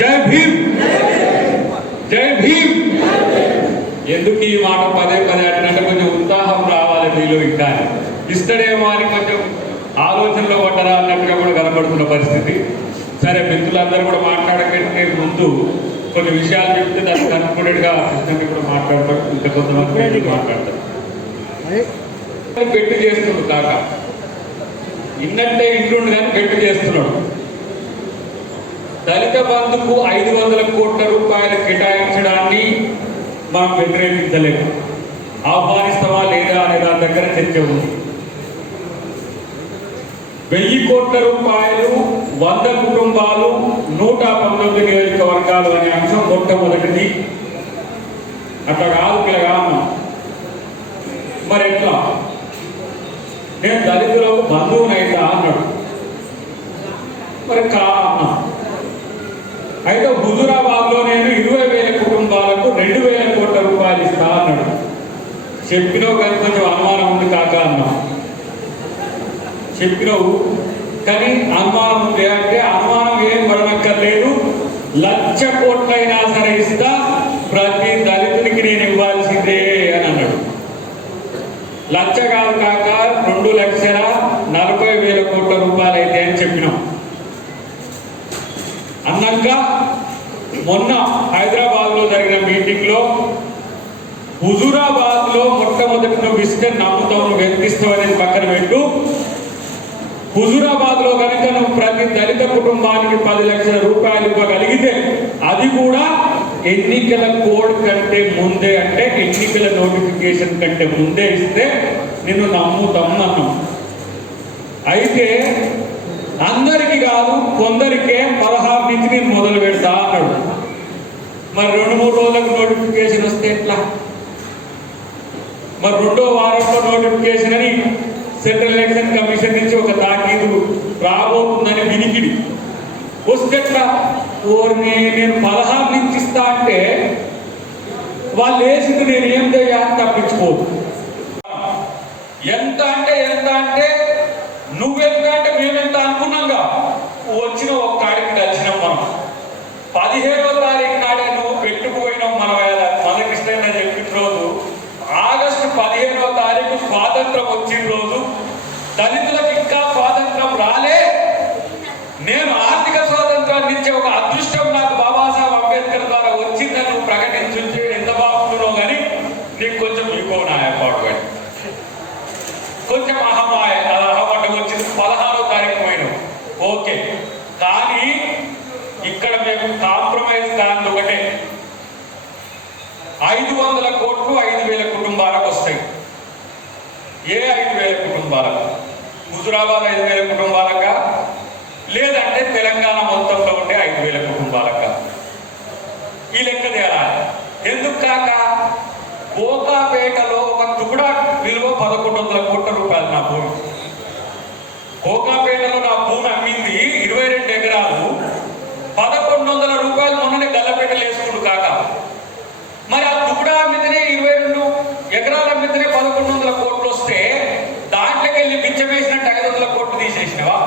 జై భీమ్, జై భీమ్. ఎందుకు ఈ మాట పదే పదే అంటే కొంచెం ఉత్సాహం రావాలి మీలో. ఇంకా ఇష్టడేమో అని కొంచెం ఆలోచనలో పడ్డరా అన్నట్టుగా కూడా కనబడుతున్న పరిస్థితి. సరే, మిత్రులందరూ కూడా మాట్లాడకంటే ముందు కొన్ని విషయాలు చెప్తే దాన్ని కన్క్లూడెడ్గా కృష్ణని కూడా మాట్లాడతారు, ఇంకా కొంతమంది మాట్లాడతారు. పెట్టు చేస్తున్నాడు కాక, ఇన్నంటే ఇంట్లోండి కానీ పెట్టు చేస్తున్నాడు. దళిత బంధుకు 500 కోట్ల రూపాయలు కేటాయించడాన్ని మనం వ్యతిరేకించలేము. ఆహ్వానిస్తావా లేదా అనే దాని దగ్గర చర్చ ఉంది. 1000 కోట్ల రూపాయలు 100 కుటుంబాలు 119 నియోజకవర్గాలు అనే అంశం మొట్టమొదటిది. అట్లా కాదు పిల్లగా అన్నాం. మరి ఎట్లా? నేను దళితులకు బంధువునైతా అన్నాడు. మరి కా అన్నా. అయితే హుజురాబాద్లో నేను 20,000 కుటుంబాలకు 2,000 కోట్ల రూపాయలు ఇస్తా అన్నాడు. చెప్పినావు కానీ కొంచెం అనుమానం ఉంది కాక అన్నాం. చెప్పినావు కానీ అనుమానం ఉంది అంటే అనుమానం ఏం పడనక్కర్లేదు. 1,00,000 కోట్లైనా సరే ఇస్తా, ప్రతి దళితునికి నేను ఇవ్వాల్సిందే అని అన్నాడు. 1,00,000 కాదు కాక 2,40,000 కోట్ల రూపాయలు అయితే అని చెప్పినాం. అన్నాక మొన్న హైదరాబాద్లో జరిగిన మీటింగ్లో హుజూరాబాద్లో మొట్టమొదటి నువ్వు ఇస్తే నమ్ముతావు, నువ్వు వ్యక్తిస్తావు అనేది పక్కన పెట్టు. హుజూరాబాద్లో కనుక నువ్వు ప్రతి దళిత కుటుంబానికి 10 లక్షల రూపాయలు ఇవ్వగలిగితే, అది కూడా ఎన్నికల కోడ్ కంటే ముందే, అంటే ఎన్నికల నోటిఫికేషన్ కంటే ముందే ఇస్తే నిన్ను నమ్ముతాం అన్నాం. అయితే అందరికి కాదు, కొందరికే 16 నుంచి నేను మొదలు పెడతా అన్నాడు. మరి 2-3 రోజులకు నోటిఫికేషన్ వస్తే ఎట్లా? మరి 2వ వారంలో నోటిఫికేషన్ అని సెంట్రల్ ఎలక్షన్ కమిషన్ నుంచి ఒక తాకీదు రాబోతుందని వినికిడి వస్తే ఎట్లా? నేను 16 నుంచి ఇస్తా అంటే వాళ్ళు వేసింది నేను ఏం చేయాలని తప్పించుకోదు. ఎంత అంటే నువ్వెంత అంటే మేమెంత అనుకున్నాంగా. వచ్చిన ఒక కాడికి కలిసినాం మనం. 15వ తారీఖు నాడే నువ్వు పెట్టుకుపోయినావు. మన కృష్ణ చెప్పిన రోజు ఆగస్టు 15వ తారీఖు స్వాతంత్రం వచ్చిన రోజు దళితులకు ఇంకా స్వాతంత్రం రాలే. నేను ఆర్థిక స్వాతంత్రాన్ని ఇచ్చే ఒక అదృష్టం నాకు బాబాసాహెబ్ అంబేద్కర్ ద్వారా వచ్చిందని నువ్వు ప్రకటించుంటే ఎంత బాగుంటున్నావు. కానీ నీకు కొంచెం ఈగో నాయపాడు, కానీ కొంచెం అహమాట వచ్చింది. 16వ తారీఖు పోయినావు, ఓకే. కానీ ఇక్కడ మేము కాంప్రమైజ్ కాదు ఒకటే, 500 కోట్లు 5,000 కుటుంబాలకు వస్తాయి. ఏ 5,000 కుటుంబాలకు? హుజూరాబాద్ 5,000 కుటుంబాలక, లేదంటే తెలంగాణ మొత్తంలో ఉండే 5,000 కుటుంబాలక? ఈ లెక్క తేలాలి. ఎందుకు కాక కోకాపేటలో ఒక తుకుడా విలువ 1,100 కోట్ల రూపాయలు నా భూమి. కోకాపేటలో నా భూమి అమ్మింది 22 ఎకరాలు, 1,100 రూపాయలు మొన్ననే గల్లపేటలు వేసుకుంటు కాక. మరి ఆ తుకుడా అమ్మితేనే 22 ఎకరాలు అమ్మితేనే 1,100 కోట్లు వస్తే దాంట్లోకి వెళ్ళి బిచ్చమేసినట్టు 500 కోట్లు తీసేసినవా?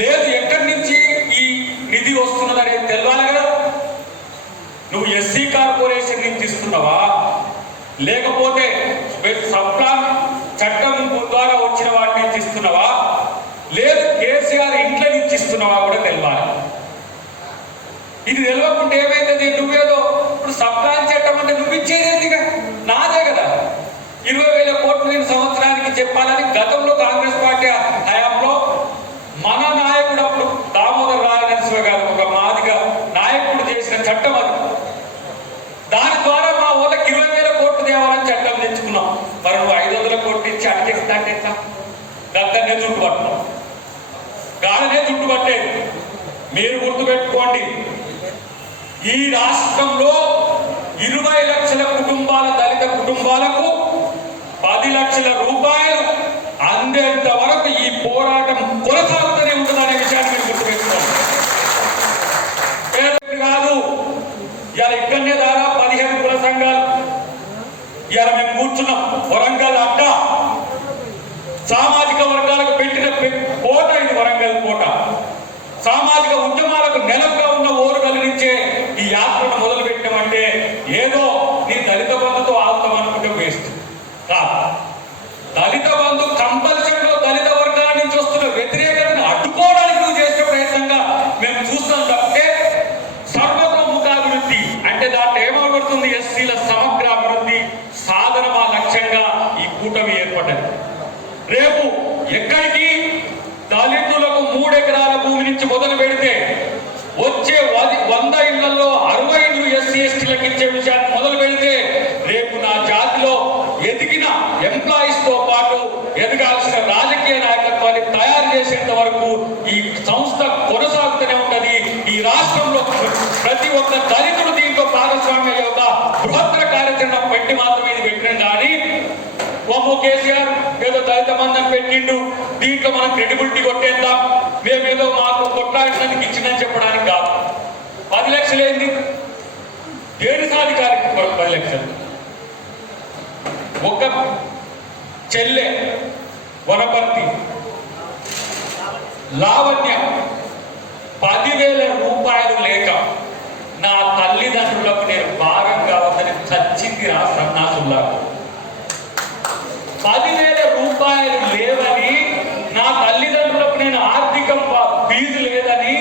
లేదు, ఎక్కడి నుంచి ఈ నిధి వస్తున్నది అనేది తెలవాలి కదా. నువ్వు ఎస్సీ కార్పొరేషన్ నుంచి ఇస్తున్నావా, లేకపోతే సప్లాన్ చట్టం ద్వారా వచ్చిన వాటి నుంచి ఇస్తున్నావా, లేదు కేసీఆర్ ఇంట్లో నుంచి ఇస్తున్నావా కూడా తెలవాలి. ఇది తెలియకుండా ఏమైతుంది? నువ్వేదో ఇప్పుడు సప్లాన్ చట్టం అంటే నువ్వు ఇచ్చేదేంటిగా నాదే కదా. 20,000 కోట్లు నేను సంవత్సరానికి చెప్పాలని గతంలో కాంగ్రెస్ పార్టీ హయాంలో మన నాయకుడు అప్పుడు దామోదర్ రాజనరసింహ గారు ఒక మాదిగ నాయకుడు చేసిన చట్టం అది. దాని ద్వారా మా ఊళ్ళకి 20,000 కోట్లు తేవాలని చట్టం తెచ్చుకున్నాం. మరి నువ్వు 500 కోట్లు ఇచ్చి అడిగేస్తాంటే ఎట్లా? గద్దనే చుట్టు పట్టున్నాం, గాడనే చుట్టు పట్టేది. మీరు గుర్తుపెట్టుకోండి, ఈ రాష్ట్రంలో 20 లక్షల కుటుంబాల దళిత కుటుంబాలకు 10 లక్షల రూపాయలు అందేంత వరకు ఈ పోరాటం కొనసాగుతూనే ఉంటుందనే విషయాన్ని మీరు గుర్తుపెట్టుకోండి. కాదు, ఇలా ఇక్కడనే దాదాపు 15 కుల సంఘాలు ఇలా మేము కూర్చున్నాం. వరంగల్ అడ్డ సామాజిక వర్గాలకు పెట్టిన కోట ఇది. వరంగల్ కోట సామాజిక ఉద్యమాలకు నెలవుగా ఉన్న కూటమి ఏర్పడ్డది. రేపు ఎక్కడికి దళితులకు 3 ఎకరాల భూమి నుంచి మొదలు పెడితే వచ్చే 100 ఇళ్లలో 60 ఇళ్లు ఎస్సీ ఎస్టీలకు ఇచ్చే విషయాన్ని మొదలు పెడితే రేపు నా జాతిలో ఎదిగిన ఎంప్లాయీస్ తో పాటు ఎదగాల్సిన రాజకీయ నాయకత్వాన్ని తయారు చేసేంత వరకు ఈ సంస్థ కొనసాగుతూనే ఉంటది. ఈ రాష్ట్రంలో ప్రతి ఒక్క దళితుడు దీంట్లో భాగస్వామ్య యొక్క బృహత్తర కార్యాచరణ పెట్టి మాత్రమే ఇది పెట్టిన కానీ కొమ్ము కేసీఆర్ ఏదో దళిత మందని పెట్టిండు, దీంట్లో మనం క్రెడిబిలిటీ కొట్టేద్దాం, మేమేదో మాకు కొట్లాడినందుకు ఇచ్చిందని చెప్పడానికి కాదు. 10 లక్షలు ఏంది? దేని సాధికారికి 10 లక్షలు? ఒక చెల్లె వనపర్తి లావణ్య 10,000 రూపాయలు లేక నా తల్లిదండ్రులకు నేను భారం కావద్దని చచ్చింది రా సన్నాసుల్లాగా. 10,000 రూపాయలు లేవని, నా తల్లిదండ్రులకు నేను ఆర్థిక ఫీజు లేదని,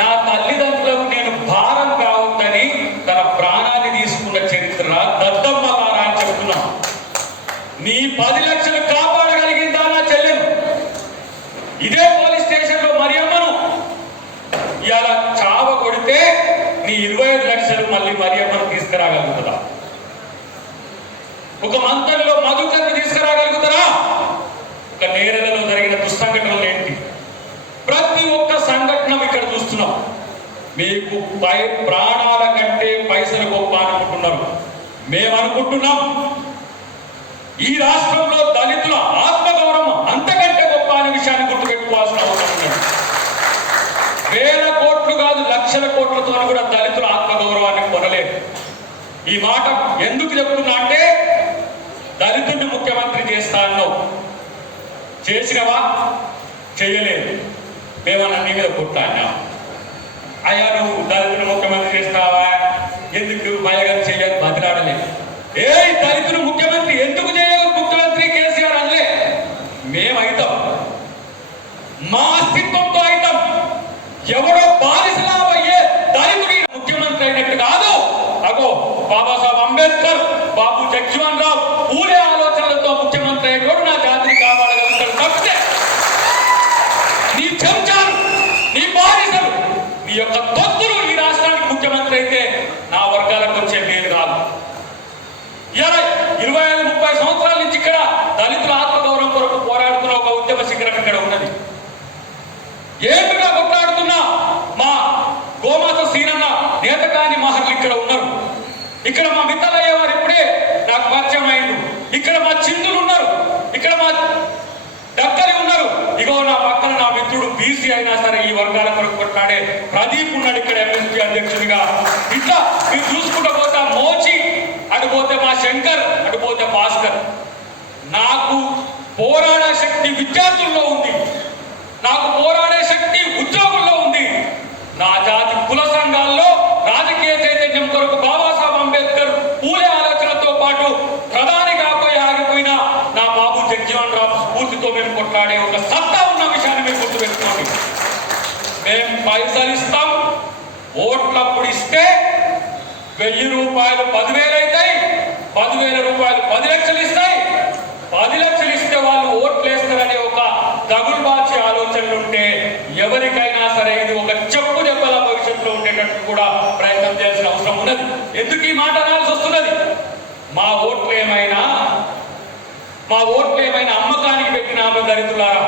నా తల్లిదండ్రులకు నేను భారం కావద్దని తన ప్రాణాన్ని తీసుకున్న చరిత్ర దద్దమ్మలారా అని చెప్తున్నా. నీ 10 లక్షలు కాపాడగలిగిందా నా చెల్లెను? ఇదే పోలీస్ స్టేషన్ లో మరియమ్మను ఇలా చావ కొడితే నీ 25 లక్షలు మళ్ళీ మరియమ్మను తీసుకురాగలుగుతుందా? ఒక మంత్రంలో మధుకర్ని తీసుకురాగలుగుతారా? ఒక నేరలలో జరిగిన దుస్సంఘటనలు ఏంటి? ప్రతి ఒక్క సంఘటన ఇక్కడ చూస్తున్నాం. మీకు ప్రాణాల కంటే పైసలు గొప్ప అనుకుంటున్నారు. మేము అనుకుంటున్నాం ఈ రాష్ట్రంలో దళితుల ఆత్మగౌరవం అంతకంటే గొప్ప అనే విషయాన్ని గుర్తుపెట్టుకోవాల్సిన అవసరం ఉంది. వేల కోట్లు కాదు, లక్షల కోట్లతో కూడా దళితుల ఆత్మగౌరవాన్ని కొనలేదు. ఈ మాట ఎందుకు చెప్తున్నా అంటే, దళితుడిని ముఖ్యమంత్రి చేస్తా అన్నావు, చేసినవా? చేయలేదు. మేమన్నా నీ మీద కొట్టానా? అయ్యా నువ్వు దళితుని ముఖ్యమంత్రి చేస్తావా, ఎందుకు భయగా చేయాలి బతిలాడలేదు. ఏ దళితుడు ముఖ్యమంత్రి ఎందుకు చేయదు ముఖ్యమంత్రి కేసీఆర్ అనలే. మేమైతాం, మా అస్తిత్వంతో అయితాం. ఎవరో బానిసలా అయ్యే దళితుడి ముఖ్యమంత్రి అయినట్టు కాదు. అగో బాబాసాహెబ్ అంబేద్కర్, బాబు జగ్జీవన్ రావు, పూలే ఆలోచనలతో ముఖ్యమంత్రి అయ్యేటోడు నా జాతిని కాపాడగలుగుతాడు తప్పితే నీ చెంచాలు, నీ బానిసలు, నీ యొక్క తొత్తులు ఈ రాష్ట్రానికి ముఖ్యమంత్రి అయితే నా వర్గాలకు వచ్చే మేలు కాదు. ఇలా 25-30 సంవత్సరాల నుంచి ఇక్కడ దళితుల ఆత్మగౌరవం కొరకు పోరాడుతున్న ఒక ఉద్యమ శిఖరం ఇక్కడ ఉన్నది. ఏమిగా కొట్లాడుతున్నా మా గోమాత సీనన్న, నేతకాని మహర్లు ఇక్కడ ఉన్నారు. ఇక్కడ మా మిత్తలయ్య వారు ఇప్పుడే నాకు పరిచయం అయింది. ఇక్కడ మా చిందులు ఉన్నారు, ఇక్కడ మా డక్కలి ఉన్నారు. ఇగో నా పక్కన నా మిత్రుడు బీసీ అయినా సరే ఈ వర్గాల కొరకు కొట్లాడే ప్రదీప్ ఉన్నాడు ఇక్కడ ఎంఎస్పీ అధ్యక్షుడిగా. ఇట్లా మీరు చూసుకుంటూ పోతే మోచి, అటు పోతే మా శంకర్, అటు పోతే భాస్కర్. నాకు పోరాడే శక్తి విద్యార్థుల్లో ఉంది, నాకు పోరాడే శక్తి ఉద్యోగుల్లో ఉంది. నా జాతి కుల సంఘాల్లో రాజకీయ చైతన్యం కొరకు బాబాసాహెబ్ అంబేద్కర్, పూలే ఆలోచనతో పాటు ప్రధాని కాకపోయి ఆగిపోయిన నా బాబు జగ్జీవన్ రామ్ స్ఫూర్తితో మేము కొట్లాడే ఒక సత్తా ఉన్న విషయాన్ని మేము గుర్తుపెట్టుకోండి. మేము పైసలు ఇస్తాం, ఓట్లప్పుడు ఇస్తే 1000 రూపాయలు 10,000 అవుతాయి, 10,000 రూపాయలు 10 లక్షలు ఇస్తాయి. 10 లక్షలు ఇస్తే వాళ్ళు ఓట్లు వేస్తారనే ఒక దగులుబాచి ఆలోచనలు ఉంటే ఎవరికైనా సరే ఇది ఒక చెప్పు దెబ్బల భవిష్యత్తులో ఉండేటట్టు కూడా ప్రయత్నం చేయాల్సిన అవసరం ఉన్నది. ఎందుకు ఈ మాట అనాల్సి వస్తున్నది? మా ఓట్లు ఏమైనా అమ్మకానికి పెట్టిన దళితులారా,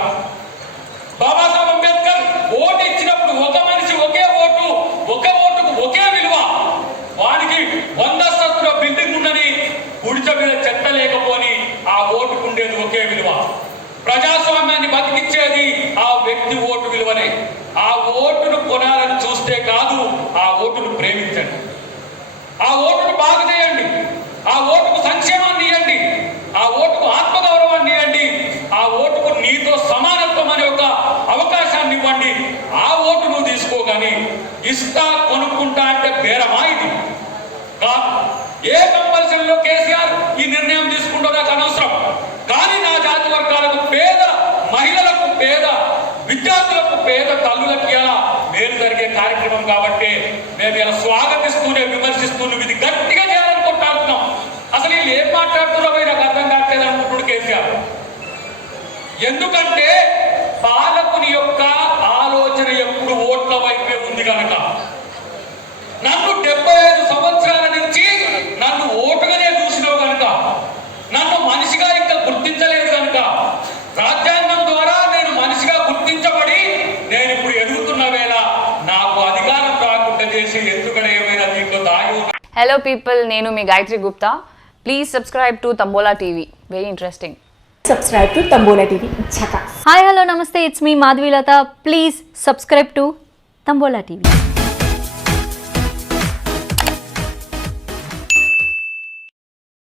బాబాసాహెబ్ అంబేద్కర్ ఓటు ఇచ్చినప్పుడు ఒక మనిషి ఒకే ఓటు, ఒక ఓటుకు ఒకే విలువ. వానికి 100 అంతస్తుల బిల్డింగ్ ఉండని, గుడిచ మీద చెత్త లేకపోని ఆ ఓటుకు ఉండేది ఒకే విలువ. ప్రజాస్వామ్యాన్ని బతికిచ్చేది ఆ వ్యక్తి ఓటు విలువనే. ఆ ఓటును కొనాలని చూస్తే కాదు, ఆ ఓటును ప్రేమించండి, ఆ ఓటును బాగు చేయండి, ఆ ఓటుకు సంక్షేమాన్ని ఇవ్వండి, ఆ ఓటుకు ఆత్మగౌరవాన్ని ఇవ్వండి, ఆ ఓటుకు నీతో సమానత్వం అనే ఒక అవకాశాన్ని ఇవ్వండి. ఆ ఓటు నువ్వు తీసుకోగాని ఇస్తా కొనుక్కుంటా అంటే బేరమా ఇది కాదు. ఏ కంపల్సరీలో కేసీఆర్ ఈ నిర్ణయం తీసుకుంటో నాకు అనవసరం. కానీ నా జాతి వర్గాలకు, పేద మహిళలకు, పేద విద్యార్థులకు, పేద తల్లులకి ఇలా మేలు జరిగే కార్యక్రమం కాబట్టి మేము ఇలా స్వాగతిస్తూనే విమర్శిస్తూ ఇది గట్టిగా చేయాలని కొట్టాడుతున్నాం. అసలు వీళ్ళు ఏం మాట్లాడుతున్నారో నాకు అర్థం కావట్లేదు అనుకుంటున్నాడు కేసీఆర్. ఎందుకంటే పాలకుని యొక్క ఆలోచన ఎప్పుడు ఓట్ల వైపే ఉంది కనుక. నన్ను 75 సంవత్సరాల నుంచి నన్ను ఓటుగానే చూసినావు కనుక, నన్ను మనిషిగా ఇంకా గుర్తించలేదు కనుక, రాజ్యాంగం ద్వారా నేను మనిషిగా గుర్తించబడి నేను ఇప్పుడు ఎదుగుతున్న వేళ నాకు అధికారం రాకుండా చేసి ఎందుకనే ఏమైనా దీంట్లో దాగి. హలో పీపుల్, నేను మీ Gayatri Gupta. Please subscribe to Tambola TV. Very interesting. Subscribe to Tambola TV. Chaka. Hi, hello, namaste. It's me, Madhvi Lata. Please subscribe to Tambola TV.